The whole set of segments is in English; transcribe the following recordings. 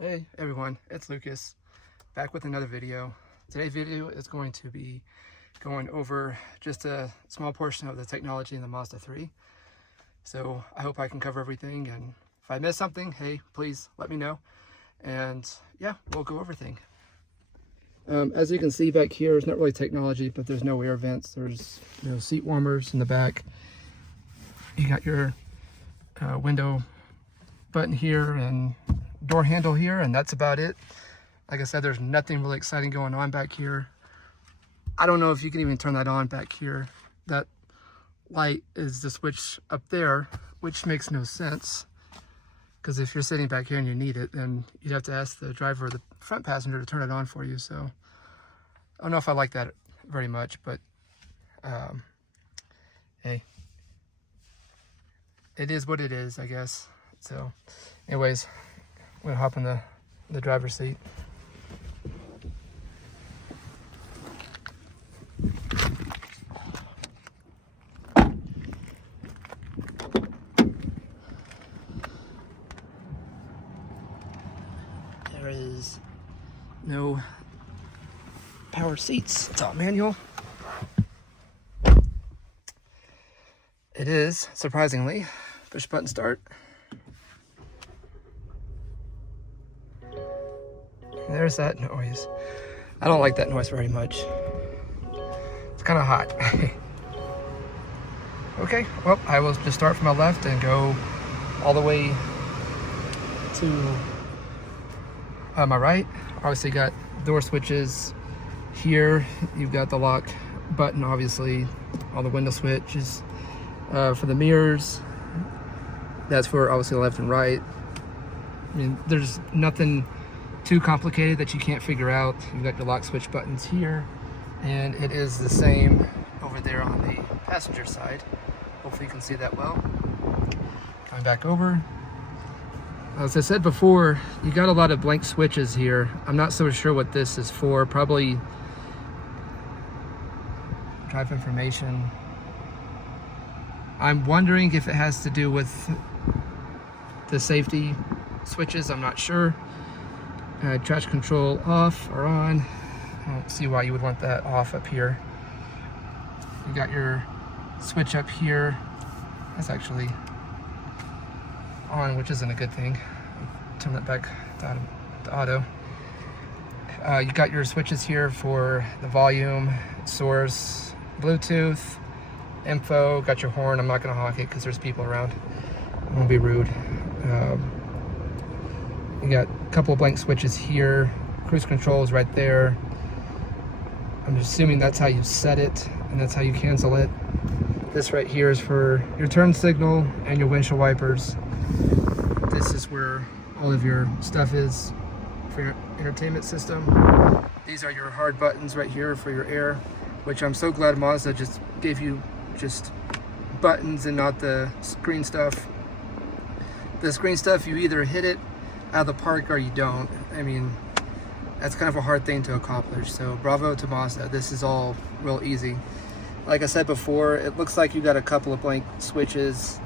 Hey everyone, it's Lucas, back with another video. Today's video is going to be going over just a small portion of the technology in the Mazda 3. So I hope I can cover everything, and if I miss something, hey, please let me know. And yeah, we'll go over everything. As you can see back here, it's not really technology, but there's no air vents. There's no seat warmers in the back. You got your window button here and door handle here, and that's about it. Like I said, there's nothing really exciting going on back here. I don't know if you can even turn that on back here. That light is the switch up there, which makes no sense, because if you're sitting back here and you need it, then you'd have to ask the driver or the front passenger to turn it on for you. So I don't know if I like that very much, but hey, it is what it is, I guess. So anyways, I'm gonna hop in the driver's seat. There is no power seats. It's all manual. It is, surprisingly. Push button start. There's that noise. I don't like that noise very much. It's kind of hot. Okay, well, I will just start from my left and go all the way to my right. Obviously got door switches here. You've got the lock button, obviously, all the window switches. For the mirrors, that's for obviously left and right. I mean, there's nothing too complicated that you can't figure out. You've got your lock switch buttons here, and it is the same over there on the passenger side. Hopefully you can see that well. Coming back over. As I said before, you got a lot of blank switches here. I'm not so sure what this is for. Probably drive information. I'm wondering if it has to do with the safety switches. I'm not sure. Traction control off or on. I don't see why you would want that off up here. You got your switch up here. That's actually on, which isn't a good thing. Turn that back to auto. You got your switches here for the volume, source, Bluetooth, info. Got your horn. I'm not going to honk it because there's people around. I won't be rude. You got a couple of blank switches here. Cruise control is right there. I'm assuming that's how you set it, and that's how you cancel it. This right here is for your turn signal and your windshield wipers. This is where all of your stuff is for your entertainment system. These are your hard buttons right here for your air, which I'm so glad Mazda just gave you just buttons and not the screen stuff. The screen stuff, you either hit it out of the park or you don't. I mean, that's kind of a hard thing to accomplish. So bravo to Mazda. This is all real easy. Like I said before, it looks like you got a couple of blank switches.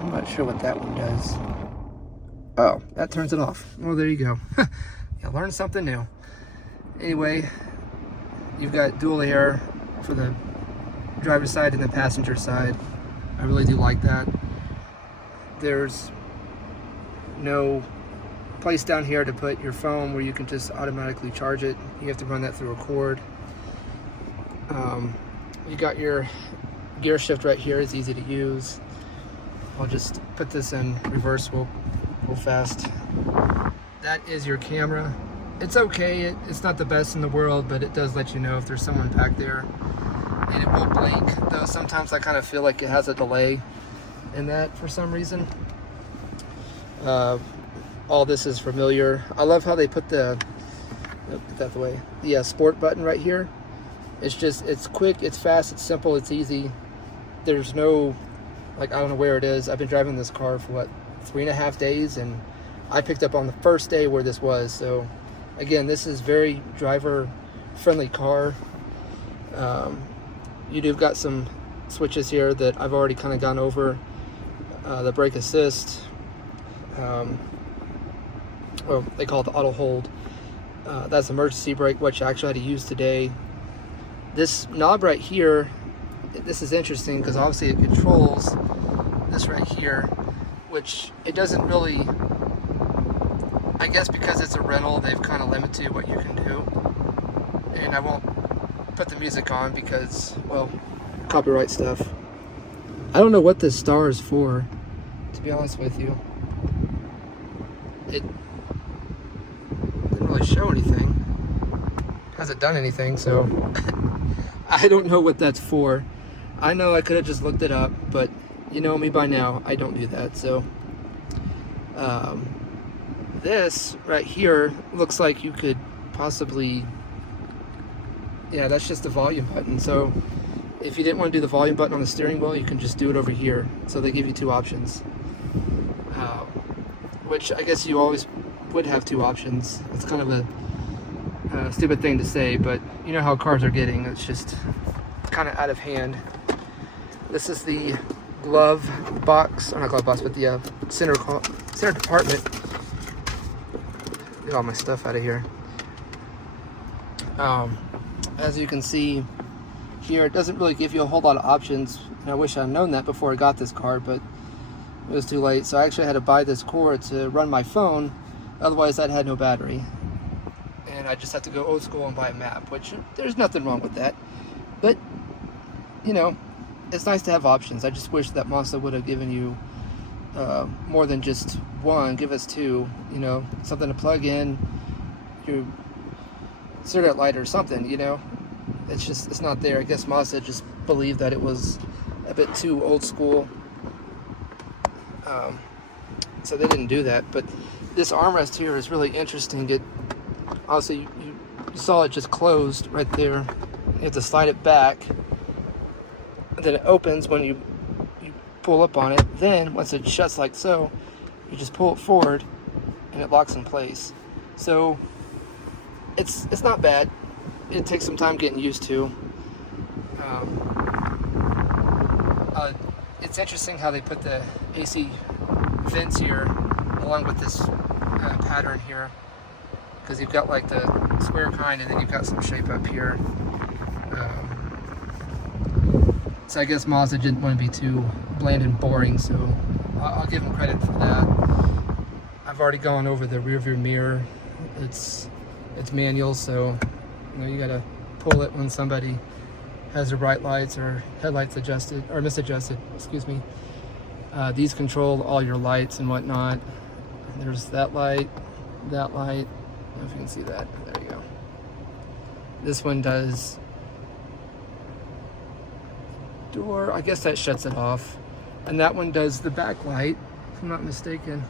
I'm not sure what that one does. Oh, that turns it off. Well, there you go. You learned something new. Anyway, you've got dual air for the driver's side and the passenger side. I really do like that. There's no place down here to put your phone where you can just automatically charge it. You have to run that through a cord. You got your gear shift right here. It's easy to use. I'll just put this in reverse real fast. That is your camera. It's okay. It's not the best in the world, but it does let you know if there's someone back there. And it will blink, though sometimes I kind of feel like it has a delay in that for some reason. All this is familiar. I love how they put the sport button right here. It's quick, it's fast, it's simple, it's easy. There's no, like, I don't know where it is. I've been driving this car for what, 3.5 days, and I picked up on the first day where this was. So again, this is very driver friendly car. You do got some switches here that I've already kind of gone over. The brake assist, well, they call it the auto hold. That's emergency brake, which I actually had to use today. This knob right here, this is interesting because obviously it controls this right here, which it doesn't really, I guess because it's a rental, they've kind of limited what you can do. And I won't put the music on because, well, copyright stuff. I don't know what this star is for, to be honest with you. It didn't really show anything. Hasn't done anything, so I don't know what that's for. I know I could have just looked it up, but you know me by now, I don't do that. So this right here looks like you could possibly, yeah, that's just the volume button. So if you didn't want to do the volume button on the steering wheel, you can just do it over here. So they give you two options, which I guess you always would have two options. It's kind of a stupid thing to say, but you know how cars are getting. It's just kind of out of hand. This is the glove box, or not glove box, but the center compartment. Get all my stuff out of here. As you can see here, it doesn't really give you a whole lot of options, and I wish I'd known that before I got this car, but it was too late. So I actually had to buy this cord to run my phone, otherwise I'd had no battery. And I just had to go old school and buy a map, which there's nothing wrong with that. But, you know, it's nice to have options. I just wish that Mazda would have given you more than just one. Give us two, you know, something to plug in, your cigarette lighter or something, you know. It's not there. I guess Mazda just believed that it was a bit too old school. So they didn't do that. But this armrest here is really interesting. It obviously you saw it just closed right there. You have to slide it back. Then it opens when you pull up on it. Then once it shuts like so, you just pull it forward and it locks in place. So it's not bad. It takes some time getting used to. It's interesting how they put the AC vents here along with this pattern here, because you've got like the square kind and then you've got some shape up here. So I guess Mazda didn't want to be too bland and boring, so I'll give them credit for that. I've already gone over the rear view mirror. It's manual, so you know, you gotta pull it when somebody has their bright lights or headlights adjusted or misadjusted, excuse me. These control all your lights and whatnot. There's that light, that light. I don't know if you can see that. There you go. This one does door. I guess that shuts it off. And that one does the back light, if I'm not mistaken.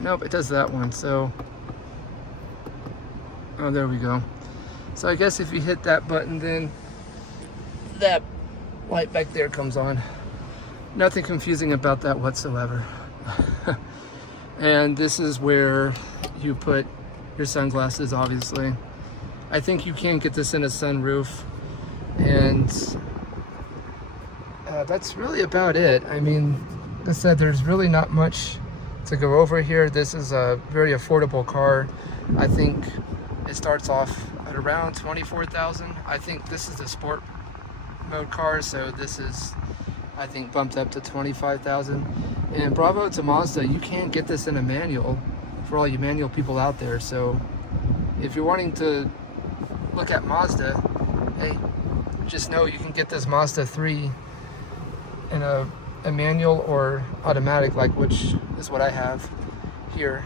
Nope, it does that one. So, oh, there we go. So I guess if you hit that button, then that light back there comes on. Nothing confusing about that whatsoever. And this is where you put your sunglasses, obviously. I think you can get this in a sunroof, and that's really about it. I mean, like I said, there's really not much to go over here. This is a very affordable car. I think it starts off at around $24,000. I think this is the sport mode car, so this is, I think, bumped up to $25,000. And bravo to Mazda, you can get this in a manual for all you manual people out there. So if you're wanting to look at Mazda, hey, just know you can get this Mazda 3 in a manual or automatic, like, which is what I have here.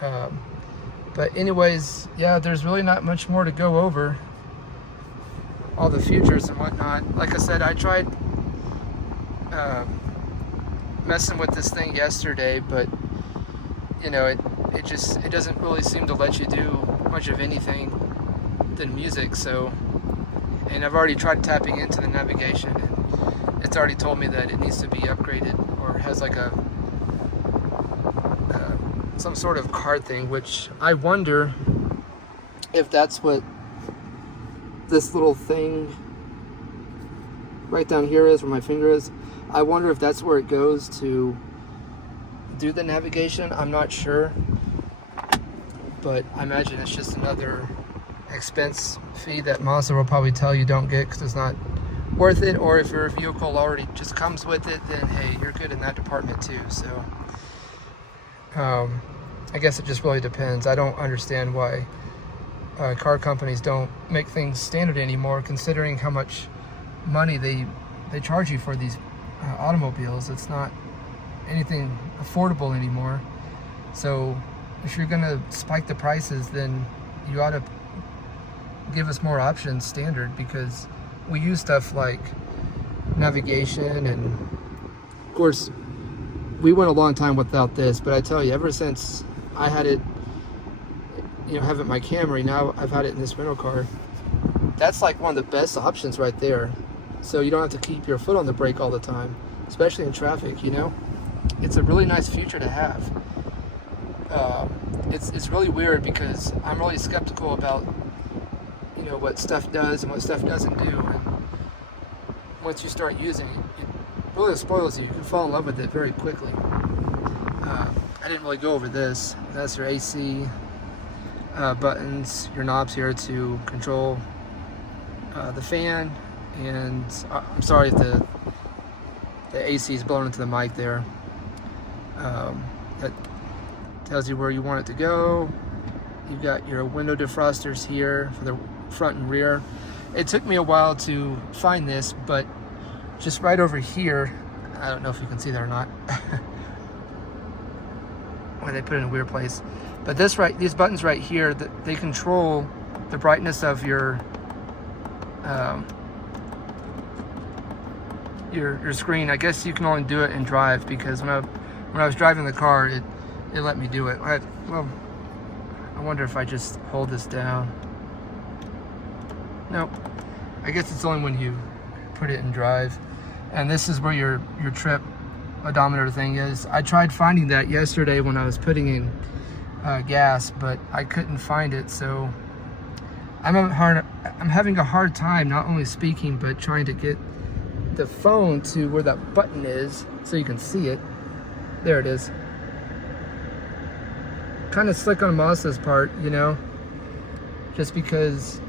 But anyways, yeah, there's really not much more to go over. All the features and whatnot. Like I said, I tried messing with this thing yesterday, but you know, it doesn't really seem to let you do much of anything than music. So, and I've already tried tapping into the navigation, and it's already told me that it needs to be upgraded or has like a some sort of card thing, which I wonder if that's what this little thing right down here is, where my finger is. I wonder if that's where it goes to do the navigation. I'm not sure, but I imagine it's just another expense fee that Mazda will probably tell you don't get because it's not worth it, or if your vehicle already just comes with it, then hey, you're good in that department too. So I guess it just really depends. I don't understand why car companies don't make things standard anymore, considering how much money they charge you for these automobiles. It's not anything affordable anymore. So if you're gonna spike the prices, then you ought to give us more options standard, because we use stuff like navigation, and of course we went a long time without this, but I tell you, ever since I had it, you know, have it in my Camry, now I've had it in this rental car, that's like one of the best options right there. So you don't have to keep your foot on the brake all the time, especially in traffic, you know. It's a really nice feature to have. It's really weird because I'm really skeptical about, you know, what stuff does and what stuff doesn't do, and once you start using it, it really spoils you. You can fall in love with it very quickly. I didn't really go over this. That's your AC buttons, your knobs here to control the fan, and I'm sorry if the AC is blowing into the mic there. That tells you where you want it to go. You've got your window defrosters here for the front and rear. It took me a while to find this, but just right over here, I don't know if you can see that or not, where they put it in a weird place, but these buttons right here, they control the brightness of your screen. I guess you can only do it in drive, because when I was driving the car, it let me do it. Well, I wonder if I just hold this down. Nope. I guess it's only when you put it in drive. And this is where your trip odometer thing is. I tried finding that yesterday when I was putting in gas, but I couldn't find it. So I'm having a hard time not only speaking, but trying to get the phone to where that button is so you can see it. There it is. Kind of slick on Mazda's part, you know, just because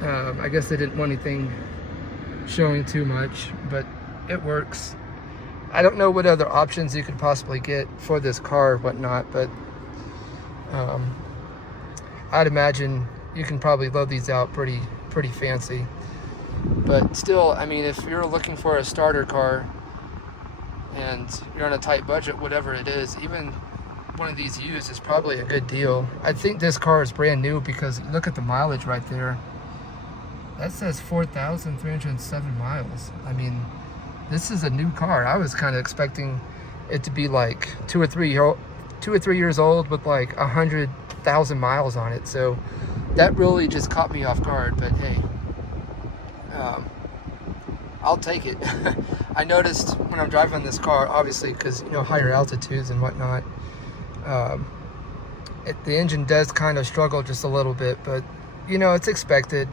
I guess they didn't want anything showing too much, but it works. I don't know what other options you could possibly get for this car or whatnot, but I'd imagine you can probably load these out pretty fancy. But still, I mean, if you're looking for a starter car and you're on a tight budget, whatever it is, even one of these used is probably a good deal. I think this car is brand new, because look at the mileage right there. That says 4,307 miles. I mean, this is a new car. I was kind of expecting it to be like 2 or 3 years old with like 100,000 miles on it. So that really just caught me off guard. But hey, I'll take it. I noticed when I'm driving this car, obviously, because, you know, higher altitudes and whatnot, the engine does kind of struggle just a little bit, but you know, it's expected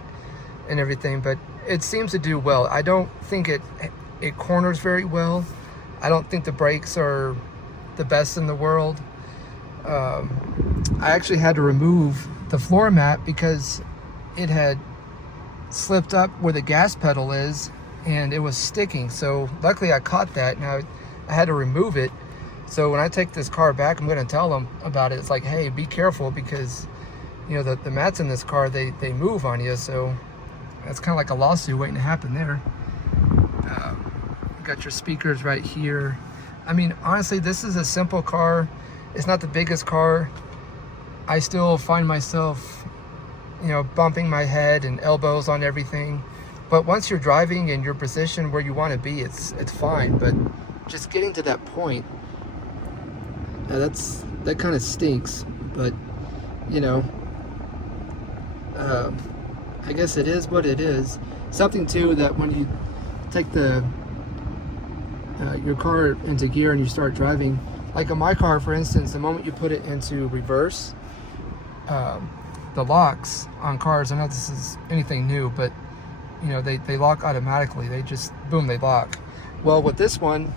and everything, but it seems to do well. I don't think it corners very well. I don't think the brakes are the best in the world. I actually had to remove the floor mat because it had slipped up where the gas pedal is and it was sticking. So luckily I caught that. Now I had to remove it. So when I take this car back, I'm going to tell them about it. It's like, hey, be careful, because you know the mats in this car, they move on you. So that's kind of like a lawsuit waiting to happen there. You got your speakers right here. I mean, honestly, this is a simple car. It's not the biggest car. I still find myself, you know, bumping my head and elbows on everything. But once you're driving and you're positioned where you want to be, it's fine. But just getting to that point, that kind of stinks. But you know, I guess it is what it is. Something too, that when you take your car into gear and you start driving, like in my car, for instance, the moment you put it into reverse, the locks on cars, I know this is anything new, but you know, they lock automatically. They just, boom, they lock. Well, with this one,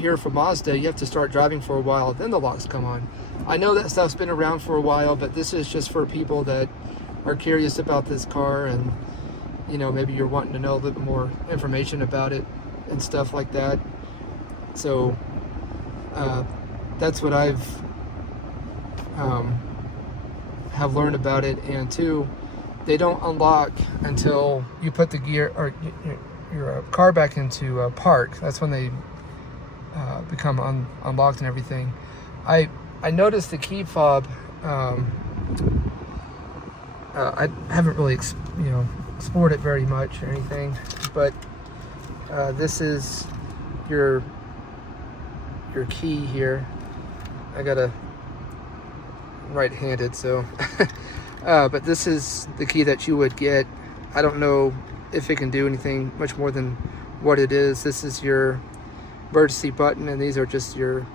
here for Mazda, you have to start driving for a while, then the locks come on. I know that stuff's been around for a while, but this is just for people that are curious about this car, and you know, maybe you're wanting to know a little bit more information about it and stuff like that. So that's what I've have learned about it. And two, they don't unlock until you put the gear or your car back into park. That's when they become unlocked and everything. I noticed the key fob. I haven't really explored it very much or anything, but this is your key here. I got a right-handed, so but this is the key that you would get. I don't know if it can do anything much more than what it is. This is your emergency button, and these are just your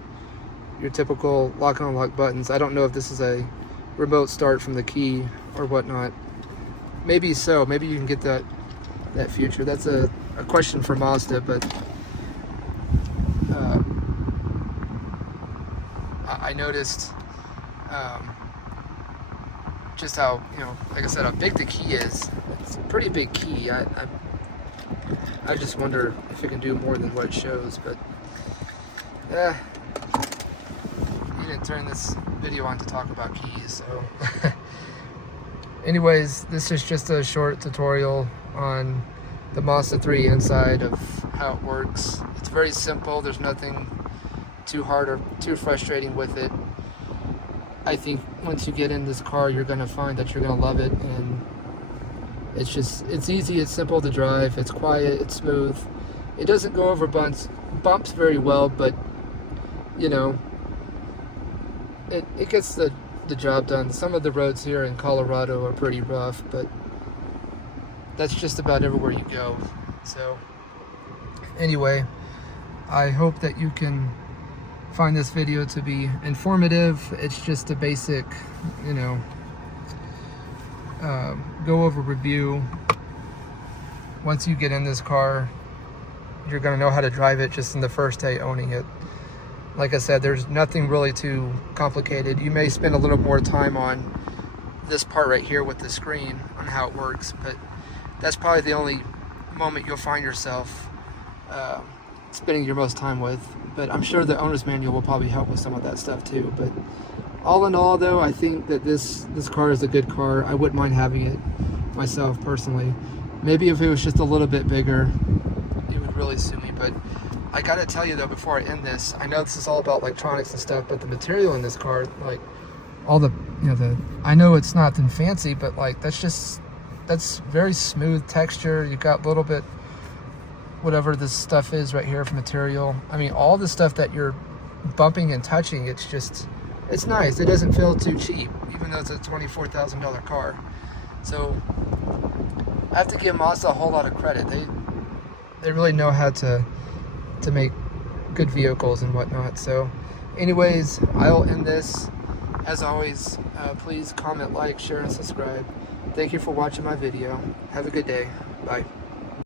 typical lock and unlock buttons. I don't know if this is a remote start from the key or whatnot. Maybe so. Maybe you can get that feature. That's a question for Mazda, but I noticed just how, like I said, how big the key is. It's a pretty big key. I just wonder if it can do more than what it shows, but you didn't turn this video on to talk about keys, so anyways, this is just a short tutorial on the Mazda 3 inside of how it works. It's very simple. There's nothing too hard or too frustrating with it. I think once you get in this car, you're going to find that you're going to love it, and it's easy, it's simple to drive, it's quiet, it's smooth. It doesn't go over bumps very well, but it gets the job done. Some of the roads here in Colorado are pretty rough, but that's just about everywhere you go. So anyway, I hope that you can find this video to be informative. It's just a basic, go over review. Once you get in this car, you're going to know how to drive it just in the first day owning it. Like I said, there's nothing really too complicated. You may spend a little more time on this part right here with the screen on how it works, but that's probably the only moment you'll find yourself spending your most time with. But I'm sure the owner's manual will probably help with some of that stuff too. But all in all, though, I think that this car is a good car. I wouldn't mind having it myself personally. Maybe if it was just a little bit bigger, it would really suit me. But I gotta tell you though, before I end this, I know this is all about electronics and stuff, but the material in this car, like all the, I know it's nothing fancy, but like that's very smooth texture. You got a little bit, whatever this stuff is right here for material. I mean, all the stuff that you're bumping and touching, it's nice. It doesn't feel too cheap, even though it's a $24,000 car. So I have to give Mazda a whole lot of credit. They really know how to make good vehicles and whatnot. So anyways, I'll end this. As always, please comment, like, share, and subscribe. Thank you for watching my video. Have a good day. Bye.